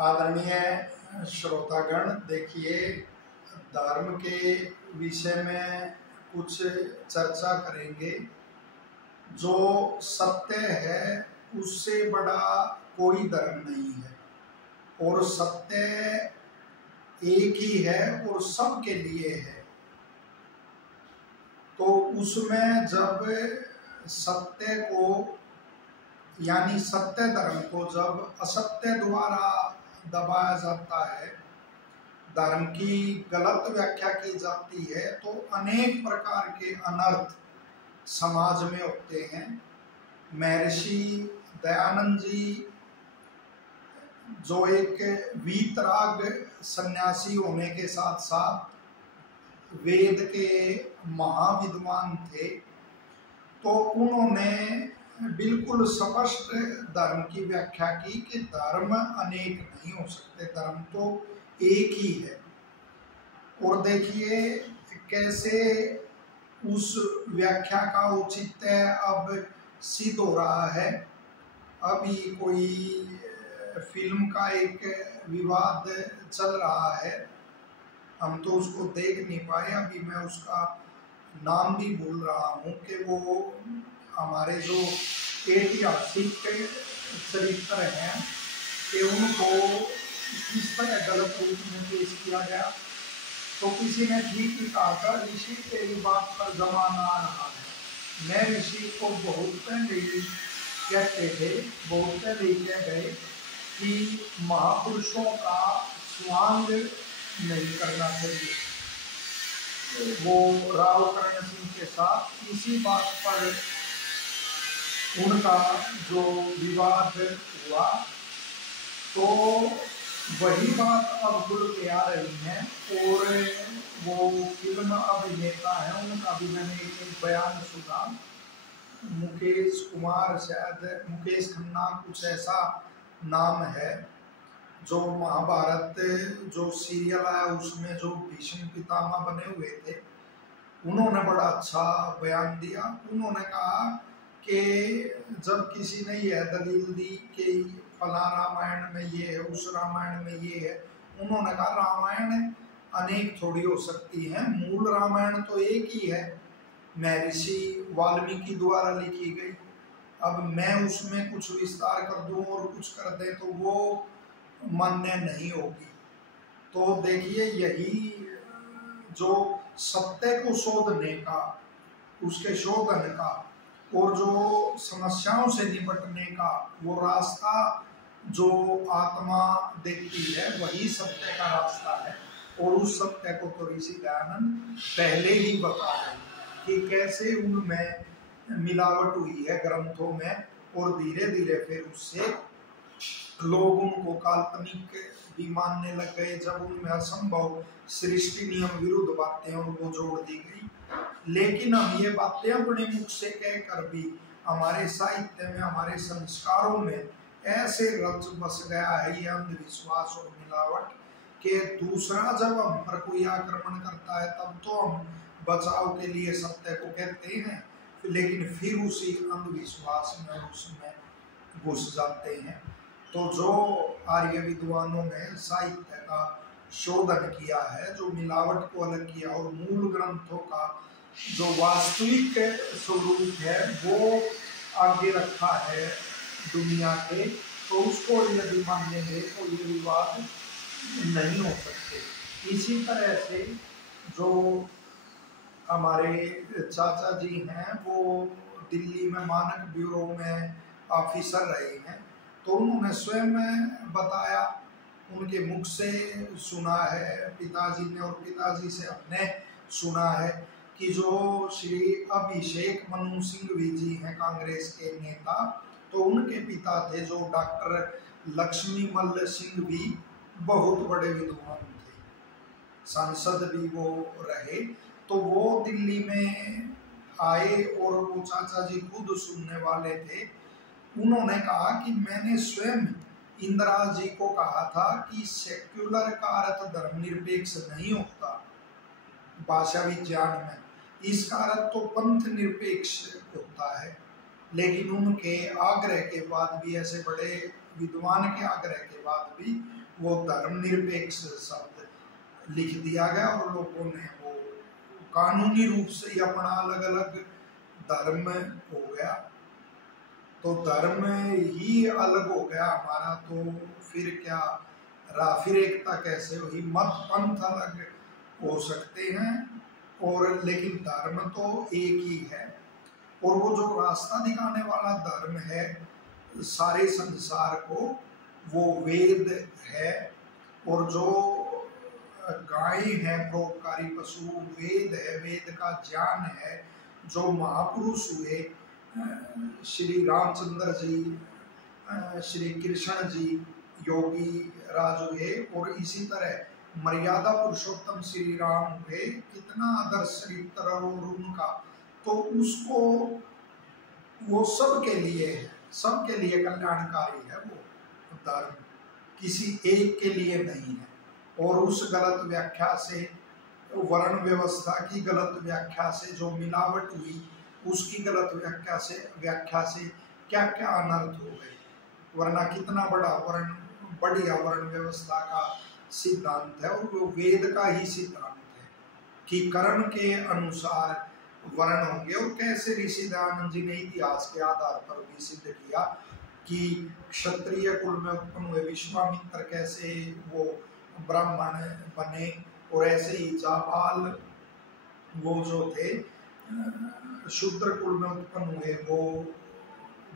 आदरणीय श्रोतागण, देखिए, धर्म के विषय में कुछ चर्चा करेंगे। जो सत्य है उससे बड़ा कोई धर्म नहीं है, और सत्य एक ही है और सबके लिए है। तो उसमें जब सत्य को यानी सत्य धर्म को जब असत्य द्वारा दबाया जाता है, धर्म की गलत व्याख्या की जाती है, तो अनेक प्रकार के अनर्थ समाज में होते हैं। महर्षि दयानंद जी, जो एक वीतराग सन्यासी होने के साथ साथ वेद के महाविद्वान थे, तो उन्होंने बिल्कुल स्पष्ट धर्म की व्याख्या की कि धर्म अनेक नहीं हो सकते, धर्म तो एक ही है। और देखिए कैसे उस व्याख्या का औचित्य अब सिद्ध हो रहा है। अभी कोई फिल्म का एक विवाद चल रहा है, हम तो उसको देख नहीं पाए, अभी मैं उसका नाम भी भूल रहा हूँ, कि वो हमारे जो ऐतिहासिक चरित्र हैं कि उनको किस तरह गलत रूप में पेश किया गया। तो किसी ने ठीक ही कहा था, ऋषि तेरी बात पर जमाना आ रहा है। मैं ऋषि को बहुत पहले ही कहते थे, बहुत पहले ही कह गए कि महापुरुषों का स्वांग नहीं करना चाहिए। वो राव कर्ण सिंह के साथ इसी बात पर उनका जो विवाद हुआ, तो वही बात अब खुल के आ रही है। और वो फिल्म अभिनेता है, उनका भी मैंने एक बयान सुना, मुकेश कुमार, शायद मुकेश खन्ना कुछ ऐसा नाम है, जो महाभारत जो सीरियल है उसमें जो भीष्म पितामह बने हुए थे, उन्होंने बड़ा अच्छा बयान दिया। उन्होंने कहा कि जब किसी ने यह दलील दी कि फला रामायण में ये है, उस रामायण में ये है, उन्होंने कहा रामायण अनेक थोड़ी हो सकती है, मूल रामायण तो एक ही है, महर्षि वाल्मीकि द्वारा लिखी गई। अब मैं उसमें कुछ विस्तार कर दूं और कुछ कर दे तो वो मान्य नहीं होगी। तो देखिए, यही जो सत्य को शोधने का, उसके शोधन का और जो समस्याओं से निपटने का वो रास्ता जो आत्मा देखती है, वही सत्य का रास्ता है। और उस सत्य को तो ऋषि दयानंद पहले ही बता रहे कि कैसे उनमें मिलावट हुई है ग्रंथों में, और धीरे धीरे फिर उससे लोग उनको काल्पनिक भी मानने लग गए, जब उनमें असंभव सृष्टि नियम विरुद्ध बातें उनको जोड़ दी गई। लेकिन हम ये बातें अपने मुख से कहकर भी हमारे साहित्य में, हमारे संस्कारों में ऐसे रच बस गया है ये अंधविश्वास और मिलावट, कि दूसरा जब हम पर कोई आक्रमण करता है तब तो हम बचाव के लिए सत्य को कहते हैं, लेकिन फिर उसी अंधविश्वास में उसमें घुस जाते हैं। तो जो आर्य विद्वानों ने साहित्य का शोधन किया है, जो मिलावट को अलग किया और मूल ग्रंथों का जो वास्तविक स्वरूप है वो आगे रखा है दुनिया के, तो उसको यदि मानेंगे तो ये विवाद नहीं हो सकते। इसी तरह से जो हमारे चाचा जी हैं, वो दिल्ली में मानक ब्यूरो में ऑफिसर रहे हैं, तो उन्होंने स्वयं बताया, उनके मुख से सुना है पिताजी ने, और पिताजी से हमने सुना है कि जो श्री अभिषेक मनु सिंघवी जी हैं, कांग्रेस के नेता, तो उनके पिता थे जो डॉक्टर लक्ष्मीमल सिंघवी, बहुत बड़े विद्वान थे, सांसद भी वो रहे। तो वो दिल्ली में आए और वो चाचा जी खुद सुनने वाले थे। उन्होंने कहा कि मैंने स्वयं इंदिरा जी को कहा था कि सेक्युलर का अर्थ धर्मनिरपेक्ष नहीं होता भाषा विज्ञान में, इसका अर्थ तो पंथ निरपेक्ष होता है। लेकिन उनके आग्रह के बाद भी ऐसे बड़े विद्वान के आग्रह के बाद भी वो धर्मनिरपेक्ष शब्द लिख दिया गया और लोगों ने वो कानूनी रूप से ही अपना अलग अलग धर्म हो गया। तो धर्म ही अलग हो गया हमारा, तो फिर क्या रहा, फिर एकता कैसे हुई? मत पंथ अलग हो सकते हैं और लेकिन धर्म तो एक ही है। और वो जो रास्ता दिखाने वाला धर्म है सारे संसार को, वो वेद है। और जो गाय है परोपकारी पशु, वेद है, वेद का ज्ञान है। जो महापुरुष हुए श्री रामचंद्र जी, श्री कृष्ण जी, योगी राज हुए, और इसी तरह मर्यादा पुरुषोत्तम श्री राम हुए, कितना आदर्श चरित्र और उनका, तो उसको वो सबके लिए है, सबके लिए कल्याणकारी है वो धर्म, किसी एक के लिए नहीं है। और उस गलत व्याख्या से, वर्ण व्यवस्था की गलत व्याख्या से जो मिलावट हुई, उसकी गलत व्याख्या से क्या क्या अनर्थ हो गए। वरना कितना बढ़िया वर्ण व्यवस्था का सिद्धांत है, और वो वेद का ही सिद्धांत है कि कर्म के अनुसार वर्ण होंगे। और कैसे ऋषि दयानंद जी ने इतिहास के आधार पर भी सिद्ध किया कि क्षत्रिय कुल में उत्पन्न हुए विश्वामित्र कैसे वो ब्राह्मण बने, और ऐसे ही जापाल वो जो थे शूद्र कुल में उत्पन्न हुए, वो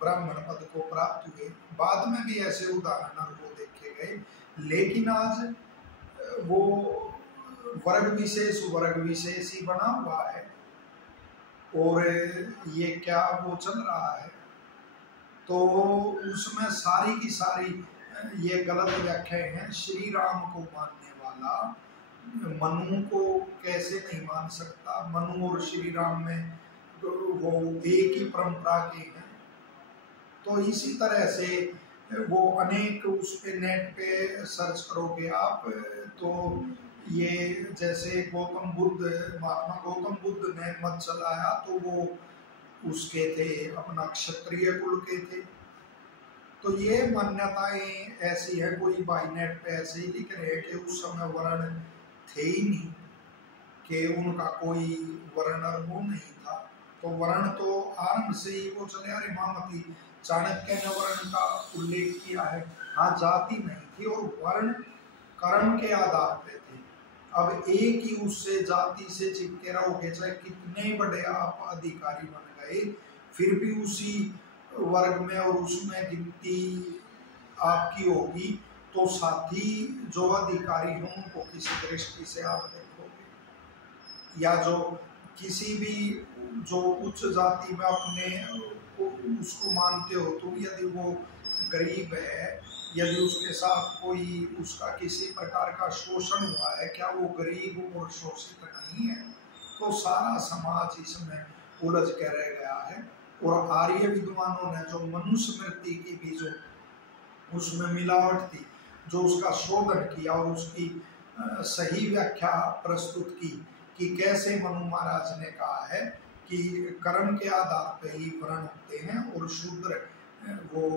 ब्राह्मण पद को प्राप्त हुए। बाद में भी ऐसे उदाहरण और वो देखे गए, लेकिन आज वो वर्ग विशेष ही बना हुआ है। और ये क्या वो चल रहा है, तो उसमें सारी की सारी ये गलत व्याख्याएं हैं। श्री राम को मानने वाला मनु को कैसे नहीं मान सकता? मनु और श्री राम में वो एक ही परंपरा के हैं। तो इसी तरह से वो अनेक उस पे नेट पे सर्च करोगे आप, तो ये जैसे महात्मा गौतम बुद्ध ने मत चलाया, तो वो उसके थे, अपना क्षत्रिय कुल के थे। तो ये मान्यताएं ऐसी है, कोई भाई नेट पे ऐसे ही लिख रहे हैं कि उस समय वर्ण थे ही नहीं, कि उनका कोई वर्ण वो नहीं था। तो वर्ण तो आरंभ से ही वो चले आ रहे। महामती चाणक्य ने वर्ण का उल्लेख किया है। हाँ, जाति नहीं थी और वर्ण कर्म के आधार पे थे। अब एक ही उससे जाति से चिपके रहोगे, चाहे कितने बड़े आप अधिकारी बन गए, फिर भी उसी वर्ग में और उसमें गिनती आपकी होगी, तो साथी जो अधिकारी हों उनको किसी दृष्टि से आप देखोगे। या जो किसी भी जो उच्च जाति में अपने उसको मानते हो, तो यदि वो गरीब है, यदि उसके साथ कोई उसका किसी प्रकार का शोषण हुआ है, क्या वो गरीब और शोषित नहीं है? तो सारा समाज इसमें उलझ के रह गया है। और आर्य विद्वानों ने जो मनुस्मृति की भी जो उसमें मिलावट थी, जो उसका शोधन किया और उसकी सही व्याख्या प्रस्तुत की कि कैसे मनु महाराज ने कहा है कि कर्म के आधार पर ही वर्ण होते हैं, और शूद्र वो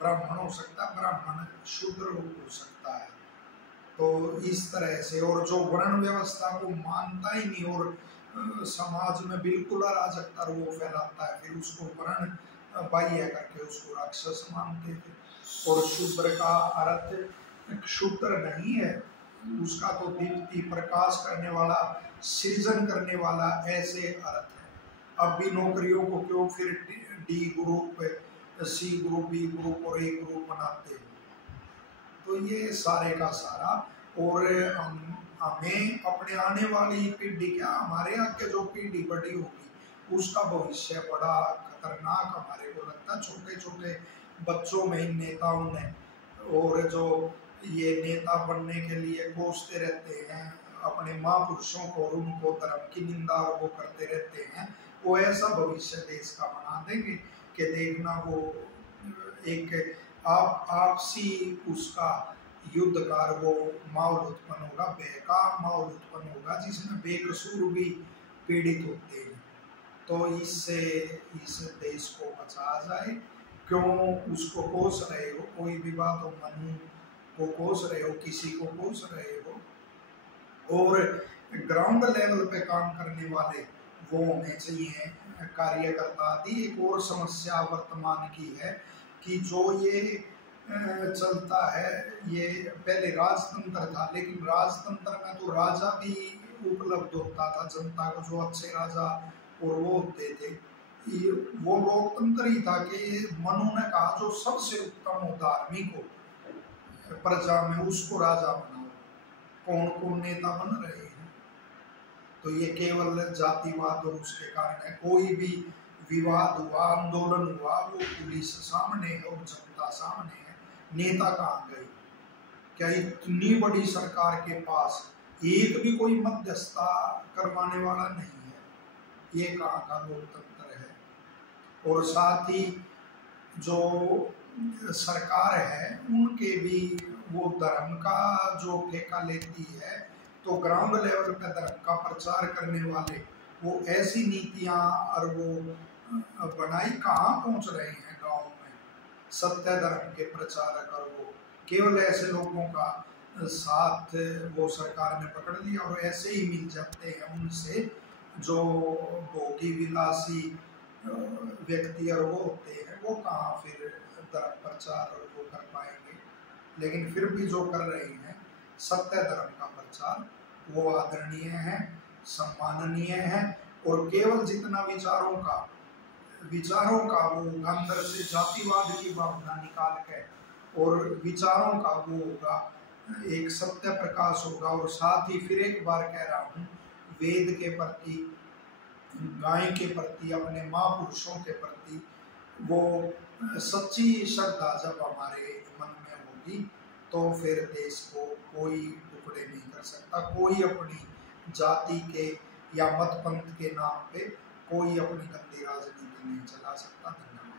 ब्राह्मण हो सकता है, ब्राह्मण शूद्र हो सकता है। तो इस तरह से, और जो वर्ण व्यवस्था को मानता ही नहीं और समाज में बिल्कुल अराजकता वो फैलाता है, फिर उसको वर्ण बाह्य करके उसको राक्षस मानते थे। और शूद्र का अर्थ शूद्र नहीं है, उसका तो दीप्ति प्रकाश करने वाला, सृजन करने वाला, ऐसे अर्थ है। अब भी नौकरियों को क्यों फिर D group, C group, B group और ए ग्रुप बनाते हैं? तो ये सारे का सारा। और हमें अपने आने वाली पीढ़ी, क्या हमारे आगे जो पीढ़ी बड़ी होगी, उसका भविष्य बड़ा खतरनाक हमारे को लगता है। छोटे छोटे बच्चों में इन नेताओं ने, और जो ये नेता बनने के लिए कोसते रहते हैं अपने महापुरुषों को, और उनको धर्म की निंदा वो करते रहते हैं, वो ऐसा भविष्य देश का बना देंगे कि देखना, वो एक आपसी उसका युद्धकार वो माहौल उत्पन्न होगा, बेकार माहौल उत्पन्न होगा, जिसमें बेकसूर भी पीड़ित होते हैं। तो इससे इस देश को बचाया जाए, क्यों उसको कोस रहे हो? कोई भी बात हो, मनु को कोस रहे हो, किसी को कोस रहे हो। और ग्राउंड लेवल पे काम करने वाले वो होने चाहिए कार्यकर्ता आदि। एक और समस्या वर्तमान की है कि जो ये चलता है, ये पहले राजतंत्र था, लेकिन राजतंत्र में तो राजा भी उपलब्ध होता था जनता को, जो अच्छे राजा और वो होते थे। वो लोकतंत्र ही था कि मनु ने कहा जो सबसे उत्तम हो धार्मिक हो प्रजा में, उसको राजा बनाओ। कौन कौन नेता बन रहे हैं? तो ये केवल जातिवाद और उसके कारण है। कोई भी विवाद हुआ, आंदोलन हुआ, वो पुलिस सामने है और जनता सामने है, नेता कहाँ गए? क्या इतनी बड़ी सरकार के पास एक भी कोई मध्यस्थता करवाने वाला नहीं है? ये कहाँ का लोकतंत्र है? और साथ ही जो सरकार है उनके भी वो धर्म का जो ठेका लेती है, तो ग्राउंड लेवल पे धर्म का प्रचार करने वाले वो ऐसी नीतियां और वो बनाई कहाँ पहुंच रहे हैं गांव में, सत्य धर्म के प्रचारक। और वो केवल ऐसे लोगों का साथ वो सरकार ने पकड़ लिया और ऐसे ही मिल जाते हैं उनसे जो भोगी विलासी व्यक्ति और वो होते हैं। वो कहाँ फिर धर्म प्रचार और वो कर पाएंगे? लेकिन फिर भी जो कर रहे हैं सत्य धर्म का प्रचार, वो आदरणीय है, सम्माननीय है। और केवल जितना विचारों का वो अंदर से जातिवाद की भावना निकाल के और विचारों का वो होगा, एक सत्य प्रकाश होगा। और साथ ही फिर एक बार कह रहा हूँ, वेद के प्रति, गाय के प्रति, अपने महापुरुषों के प्रति वो सच्ची श्रद्धा जब हमारे मन में होगी, तो फिर देश को कोई टुकड़े नहीं कर सकता। कोई अपनी जाति के या मत पंथ के नाम पे कोई अपनी गंदी राजनीति नहीं चला सकता। धन्यवाद।